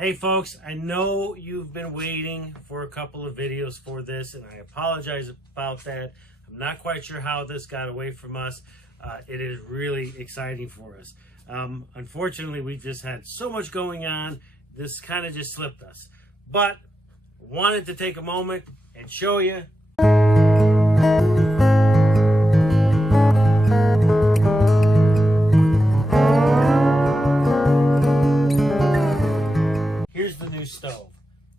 Hey folks, I know you've been waiting for a couple of videos for this, and I apologize about that. I'm not quite sure how this got away from us. It is really exciting for us. Unfortunately, we just had so much going on, this kind of just slipped us. But wanted to take a moment and show you. Here's the new stove.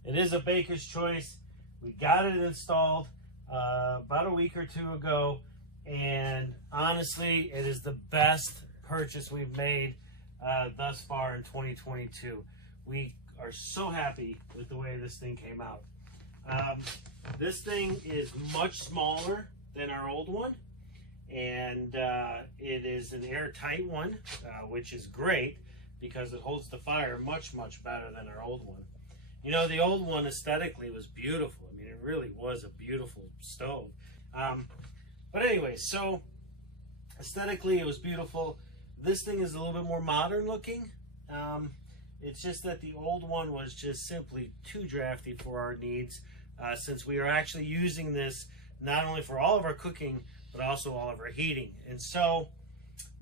It is a Baker's Choice. We got it installed about a week or two ago, and honestly, it is the best purchase we've made thus far in 2022. We are so happy with the way this thing came out. This thing is much smaller than our old one, and it is an airtight one, which is great because it holds the fire much better than our old one. You know, the old one aesthetically was beautiful. I mean, it really was a beautiful stove. But anyway, so aesthetically it was beautiful. This thing is a little bit more modern looking. It's just that the old one was just simply too drafty for our needs, since we are actually using this not only for all of our cooking, but also all of our heating. And so,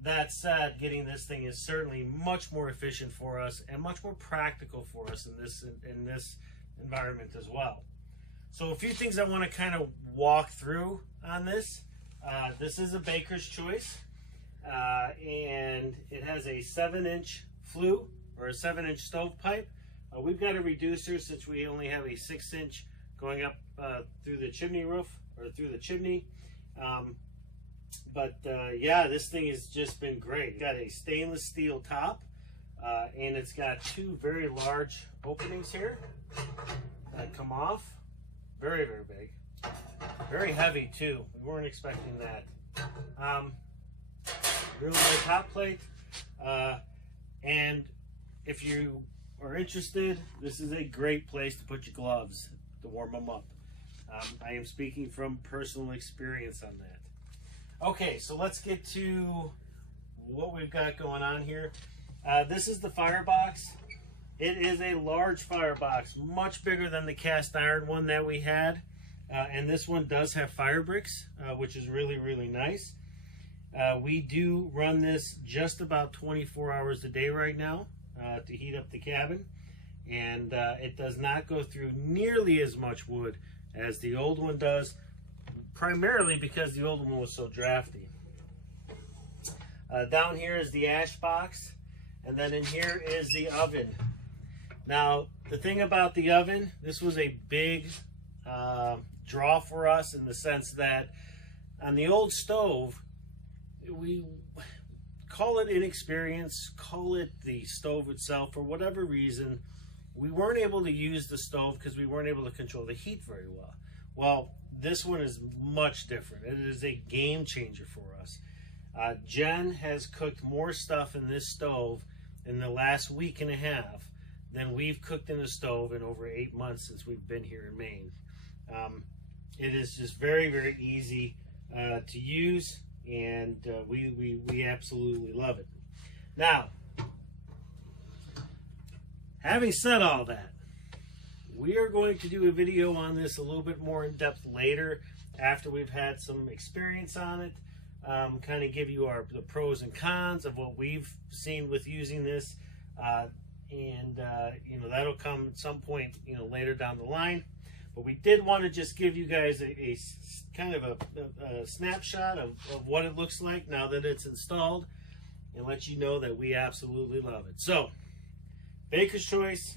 that said, getting this thing is certainly much more efficient for us and much more practical for us in this environment as well. So a few things I want to kind of walk through on this. This is a Baker's Choice, and it has a 7-inch flue or a 7-inch stovepipe. We've got a reducer since we only have a 6-inch going up through the chimney roof or through the chimney. Yeah, this thing has just been great. It's got a stainless steel top, and it's got two very large openings here that come off. Very big. Very heavy too. We weren't expecting that. Really nice hot plate. And if you are interested, this is a great place to put your gloves to warm them up. I am speaking from personal experience on that. Okay, so let's get to what we've got going on here. This is the firebox. It is a large firebox, much bigger than the cast iron one that we had. And this one does have fire bricks, which is really nice. We do run this just about 24 hours a day right now to heat up the cabin. And it does not go through nearly as much wood as the old one does, primarily because the old one was so drafty. Down here is the ash box, and then in here is the oven. Now, the thing about the oven, this was a big draw for us in the sense that on the old stove, we call it inexperience, call it the stove itself, for whatever reason, we weren't able to use the stove because we weren't able to control the heat very well. Well, this one is much different. It is a game changer for us. Jen has cooked more stuff in this stove in the last week and a half than we've cooked in a stove in over 8 months since we've been here in Maine. It is just very easy to use, and we absolutely love it. Now, having said all that, we are going to do a video on this a little bit more in depth later after we've had some experience on it, kind of give you the pros and cons of what we've seen with using this, and you know, that'll come at some point, you know, later down the line. But we did want to just give you guys a kind of a snapshot of what it looks like now that it's installed, and let you know that we absolutely love it. So, Baker's Choice,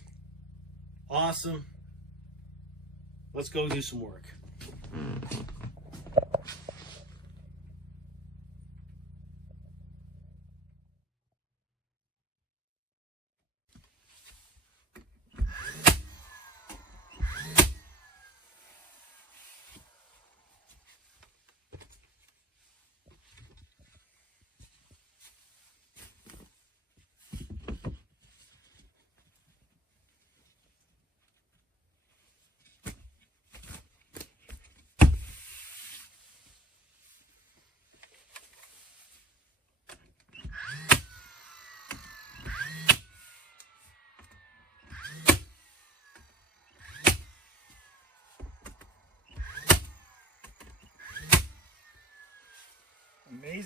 awesome. Let's go do some work.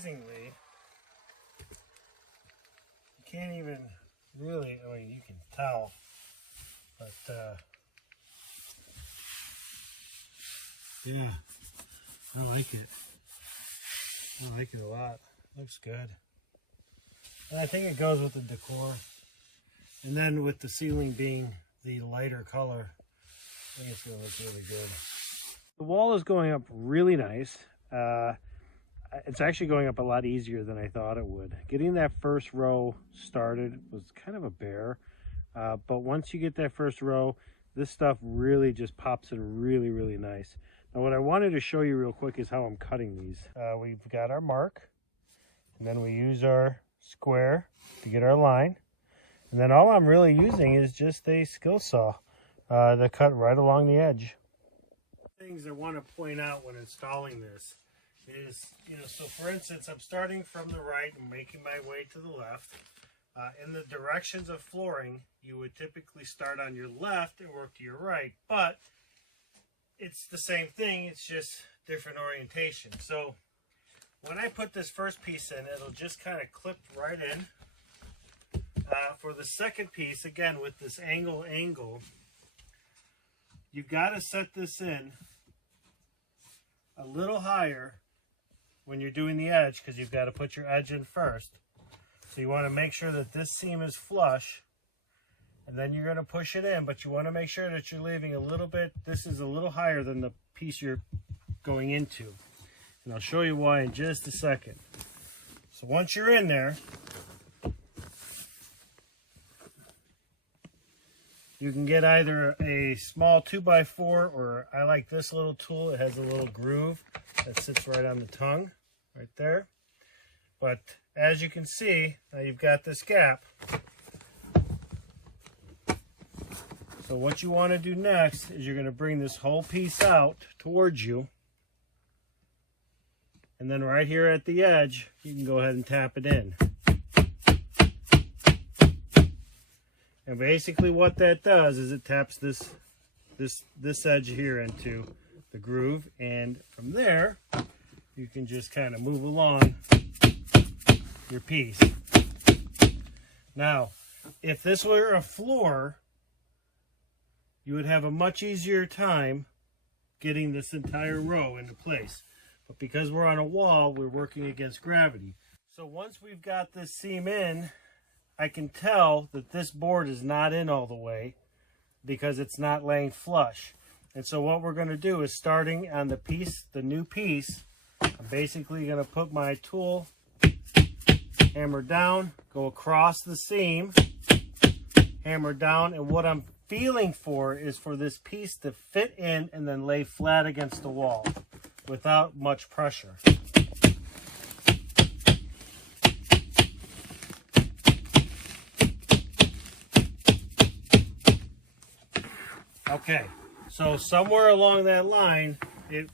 surprisingly, you can't even really, I mean, you can tell, but yeah, I like it. I like it a lot. Looks good. And I think it goes with the decor. And then with the ceiling being the lighter color, I think it's going to look really good. The wall is going up really nice. It's actually going up a lot easier than I thought it would. Getting that first row started was kind of a bear. But once you get that first row, this stuff really just pops in really, really nice. Now what I wanted to show you real quick is how I'm cutting these. We've got our mark, and then we use our square to get our line. And then all I'm really using is just a skill saw to cut right along the edge. Things I want to point out when installing this is, so for instance, I'm starting from the right and making my way to the left. In the directions of flooring, you would typically start on your left and work to your right, but it's the same thing, it's just different orientation. So when I put this first piece in, it'll just kind of clip right in. For the second piece, again with this angle, you've got to set this in a little higher when you're doing the edge, because you've got to put your edge in first. So you want to make sure that this seam is flush, and then you're going to push it in, but you want to make sure that you're leaving a little bit, this is a little higher than the piece you're going into. And I'll show you why in just a second. So once you're in there, you can get either a small 2x4, or I like this little tool. It has a little groove that sits right on the tongue, right there. But as you can see, now you've got this gap. So what you want to do next is you're going to bring this whole piece out towards you. And then right here at the edge, you can go ahead and tap it in. And basically what that does is it taps this edge here into the groove, and from there you can just kind of move along your piece. Now, if this were a floor, you would have a much easier time getting this entire row into place. But because we're on a wall, we're working against gravity. So once we've got this seam in, I can tell that this board is not in all the way because it's not laying flush. And so what we're going to do is, starting on the piece, the new piece, I'm basically going to put my tool, hammer down, go across the seam, hammer down, and what I'm feeling for is for this piece to fit in and then lay flat against the wall without much pressure. Okay, so somewhere along that line, it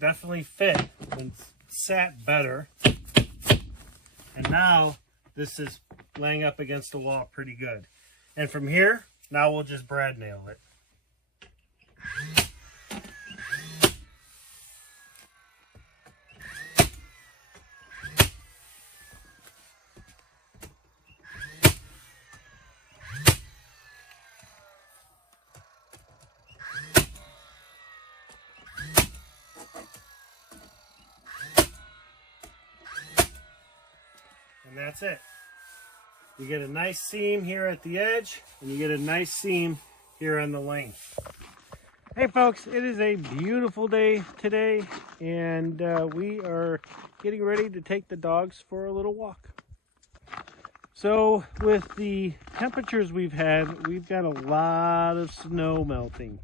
definitely fit and sat better. And now this is laying up against the wall pretty good. And from here, now we'll just brad nail it. And that's it. You get a nice seam here at the edge, and you get a nice seam here on the length. Hey folks, it is a beautiful day today, and we are getting ready to take the dogs for a little walk. So with the temperatures we've had, we've got a lot of snow melting.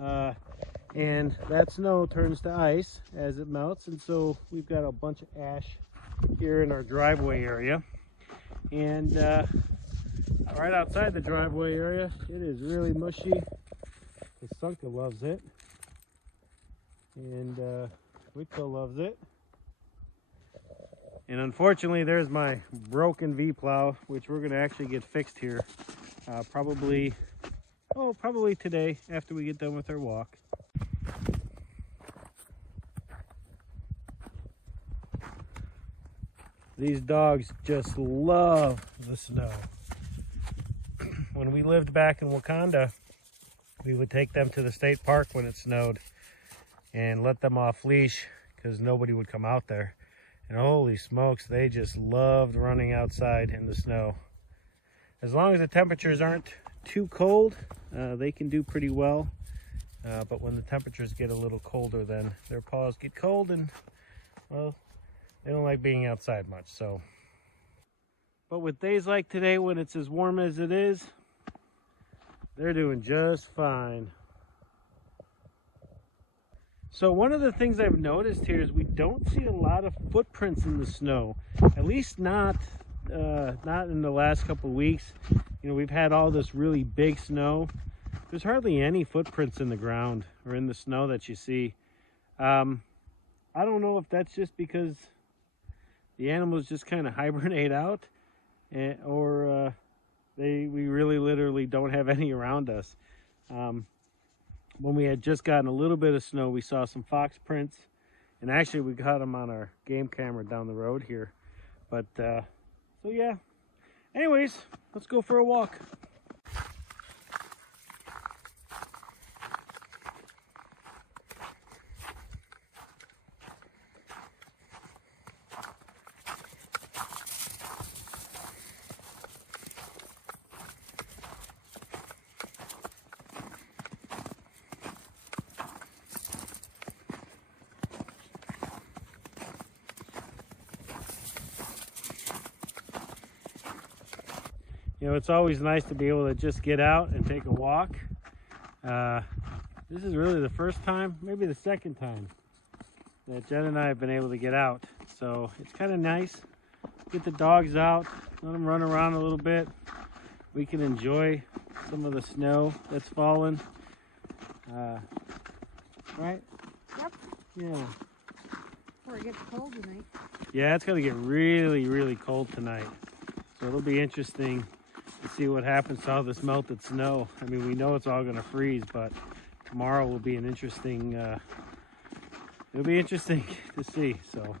And that snow turns to ice as it melts, and so we've got a bunch of ash here in our driveway area. And right outside the driveway area, it is really mushy. Sunka loves it, and Wickle loves it. And unfortunately, there's my broken V-Plow, which we're going to actually get fixed here probably today after we get done with our walk. These dogs just love the snow. When we lived back in Wakanda, we would take them to the state park when it snowed and let them off leash because nobody would come out there. And holy smokes, they just loved running outside in the snow. As long as the temperatures aren't too cold, they can do pretty well. But when the temperatures get a little colder, then their paws get cold and, well, they don't like being outside much. So, but with days like today when it's as warm as it is, they're doing just fine. So one of the things I've noticed here is we don't see a lot of footprints in the snow, at least not in the last couple of weeks. You know, we've had all this really big snow. There's hardly any footprints in the ground or in the snow that you see. I don't know if that's just because the animals just kind of hibernate out, or we really literally don't have any around us. When we had just gotten a little bit of snow, we saw some fox prints, and actually we got them on our game camera down the road here. But so yeah, anyways, let's go for a walk. You know, it's always nice to be able to just get out and take a walk. This is really the first time, maybe the second time, that Jen and I have been able to get out. So it's kind of nice. Get the dogs out, let them run around a little bit. We can enjoy some of the snow that's fallen. Right? Yep. Yeah. Before it gets cold tonight. Yeah, it's going to get really, really cold tonight. So it'll be interesting to see what happens to all this melted snow. I mean, we know it's all going to freeze, but tomorrow will be an interesting, it'll be interesting to see. So,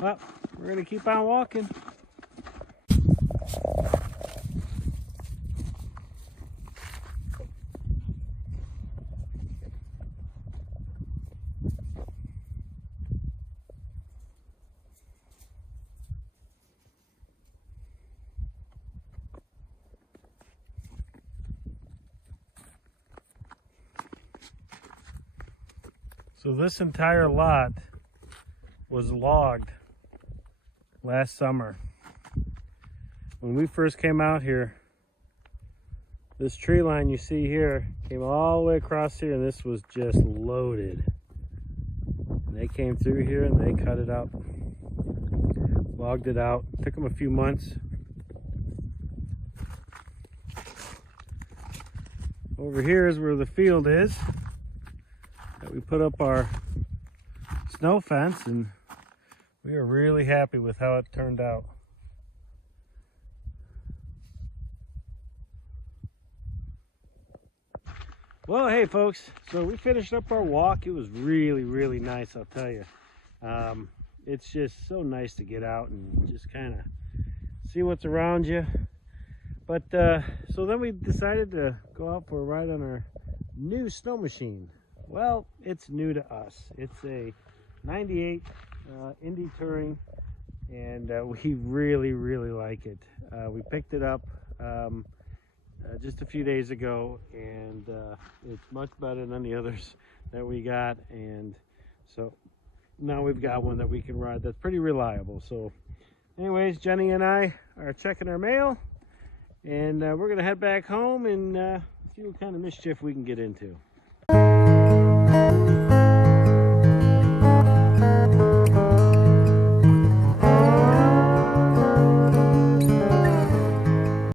well, we're going to keep on walking. So this entire lot was logged last summer. When we first came out here, this tree line you see here came all the way across here, and this was just loaded. And they came through here and they cut it up, logged it out. Took them a few months. Over here is where the field is. We put up our snow fence, and we are really happy with how it turned out. Well, hey folks, so we finished up our walk. It was really, really nice, I'll tell you. It's just so nice to get out and just kind of see what's around you. But so then we decided to go out for a ride on our new snow machine. Well, it's new to us. It's a 98 Indy Touring, and we really, really like it. We picked it up just a few days ago, and it's much better than the others that we got. And so now we've got one that we can ride that's pretty reliable. So anyways, Jenny and I are checking our mail, and we're going to head back home and see what kind of mischief we can get into.